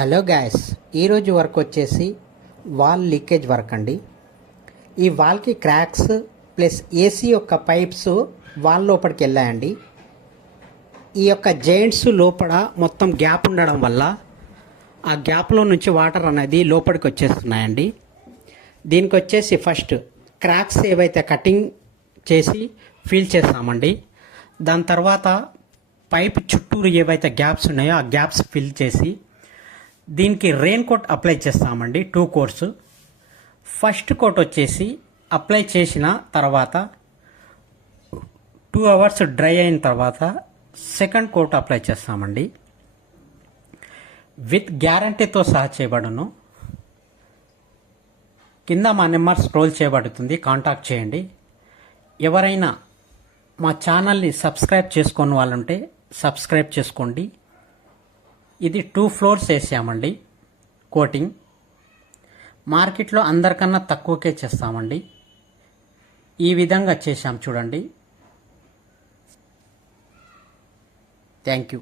Hello guys, ఈరోజు work వచ్చేసి wall leakage work అండి. ఈ వాల్కి క్రాక్స్ ప్లస్ ఏసీ యొక్క పైప్స్ వాల్ లోపలికి వెళ్ళాయండి. ఈ యొక్క జైంట్స్ లోపల మొత్తం గ్యాప్ ఉండడం వల్ల ఆ గ్యాప్లో నుంచి వాటర్ అనేది లోపలికి వచ్చేస్తున్నాయండి. దీనికి వచ్చేసి ఫస్ట్ క్రాక్స్ ఏవైతే కటింగ్ చేసి ఫిల్ చేస్తామండి. దాని తర్వాత పైప్ చుట్టూరు ఏవైతే గ్యాప్స్ ఉన్నాయో ఆ గ్యాప్స్ ఫిల్ చేసి దీనికి రెయిన్ కోట్ అప్లై చేస్తామండి. 2 కోట్స్. ఫస్ట్ కోట్ వచ్చేసి అప్లై చేసిన తర్వాత 2 అవర్స్ డ్రై అయిన తర్వాత సెకండ్ కోట్ అప్లై చేస్తామండి. విత్ గ్యారంటీతో సహా చేయబడును. కింద మా నెంబర్ స్క్రోల్ చేయబడుతుంది, కాంటాక్ట్ చేయండి. ఎవరైనా మా ఛానల్ని సబ్స్క్రైబ్ చేసుకుని వాళ్ళుంటే సబ్స్క్రైబ్ చేసుకోండి. ఇది 2 ఫ్లోర్స్ వేసామండి కోటింగ్. మార్కెట్లో అందరికన్నా తక్కువకే చేస్తామండి. ఈ విధంగా చేసాం చూడండి. Thank you.